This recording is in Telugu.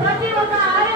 ప్రతి ఒక్క ఆలయం